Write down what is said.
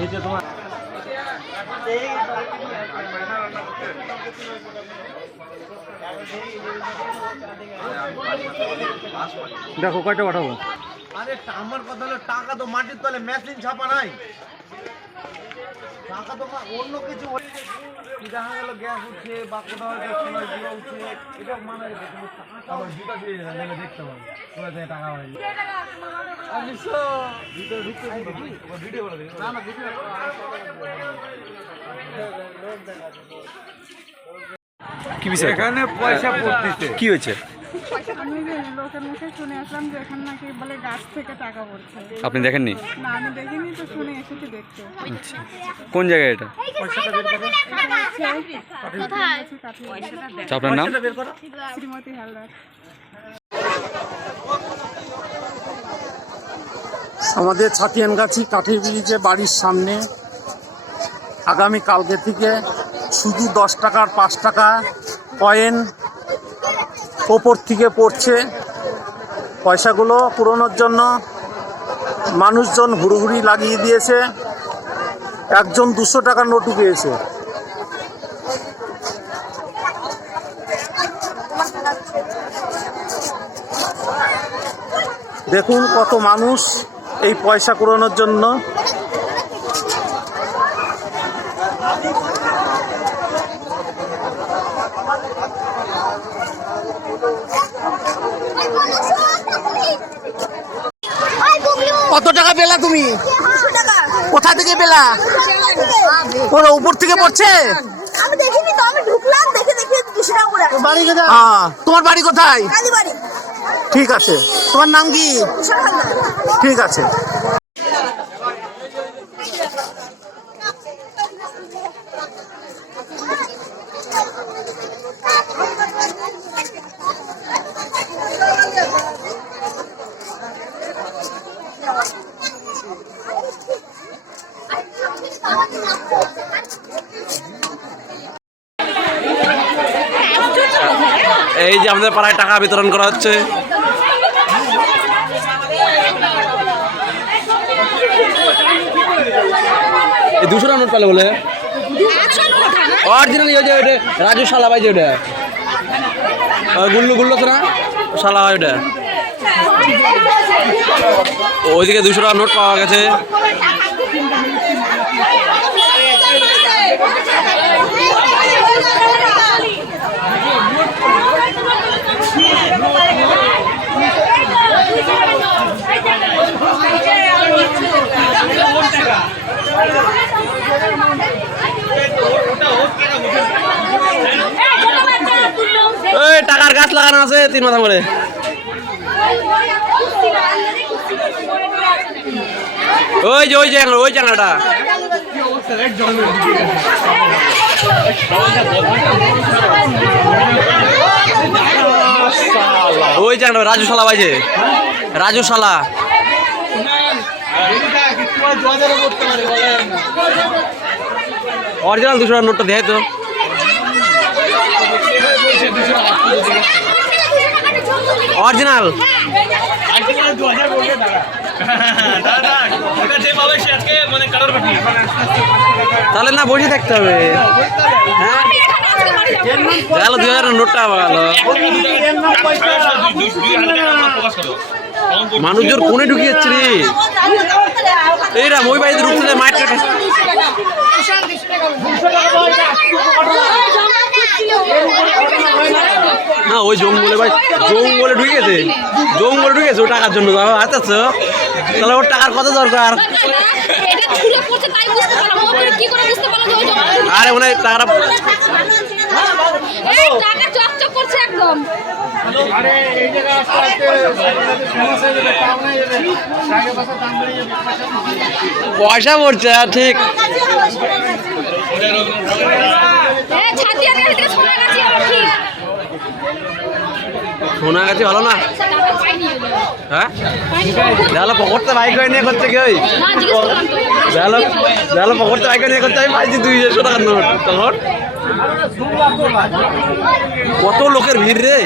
এই যে তোমার দেখো, কয়টা পাঠাবো? আরে, আমার কথা হলো, টাকা তো মাটির তলে মেশিন ছাপা নাই। টাকা তো অন্য কিছু দেখা গেল গ্যাস উঠছে বা কোথাও উঠছে এটা মানে জুতা দিয়ে দেখতে পাবো টাকা? তোমার ভিডিও করে না না ভিডিও কি বিষয়? এখানে পয়সা কি হয়েছে? আমি যে লোকের মুখে শুনে আসলাম যে এখানে নাকি বলে গাছ থেকে টাকা পড়ছে। আপনি দেখেননি? না আমি দেখিনি তো শুনে এসেছি দেখতে। আচ্ছা কোন জায়গায় এটা? আচ্ছা, আপনার নাম? শ্রীমতী হালদার। আমাদের ছাতিয়ানগাছি কাঠের ব্রিজে বাড়ির সামনে আগামী কালকে থেকে শুধু দশ টাকার পাঁচ টাকা কয়েন ওপর থেকে পড়ছে পয়সাগুলো পুরোনোর জন্য। মানুষজন হুড়ুহুড়ি লাগিয়ে দিয়েছে। একজন দুশো টাকার নোটু পেয়েছে। দেখুন কত মানুষ এই পয়সা কুড়ানোর জন্য কত টাকা পেলা তুমি? কোথা থেকে পেলা? ওর উপর থেকে পড়ছে? আমি দেখিনি তো আমি ঢুকলাম দেখে দেখে দুশো টাকা করে আসছি। আহ, তোমার বাড়ি কোথায়? ঠিক আছে। তোমার নাম কি? ঠিক আছে। এই যে আমাদের পাড়ায় টাকা বিতরণ করা হচ্ছে। দুশো টাকা নোট পেলে বলে। অরিজিনাল ওই যে রাজু শালা ভাই যে ওটা। গুল্লু গুল্লু তো না? শালা ভাই ওটা। ওইদিকে দুশো টাকা নোট পাওয়া গেছে ওই লাগানো আছে, তিন মাথা করে। ওই যে, ওই জায়গা ওই জায়গাটা ওই জায়গাটা রাজু শালা বাইছে। রাজু শালা। অরিজিনাল দুশো নোটটা দেয় তো। অরিজিনাল তাহলে না বসে থাকতে হবে। হ্যাঁ? গেল দুই হাজার নোটটা ভালো মানুষজন কোনে ঢুকিয়ে যাচ্ছে রে। এইরা মই বাড়িতে ঢুকছে মায়ের কাছে না ওই জঙ্গলে ভাই জঙ্গলে ঢুকেছে জঙ্গলে ঢুকেছে ও টাকার জন্য যাও আচ্ছা তাহলে ওর টাকার কত দরকার। করে আরে, মনে টাকাটা পয়সা পড়ছে, আর ঠিক। হ্যাঁ গাছি ঠিক শোনা গেছে ভালো না? হ্যাঁ? দেখাল পকড়তে বাইক হয়ে নিয়ে করছে কি ওই? বাইক আমি পাইছি দুই হাজার টাকার নোট। কত লোকের ভিড় রে?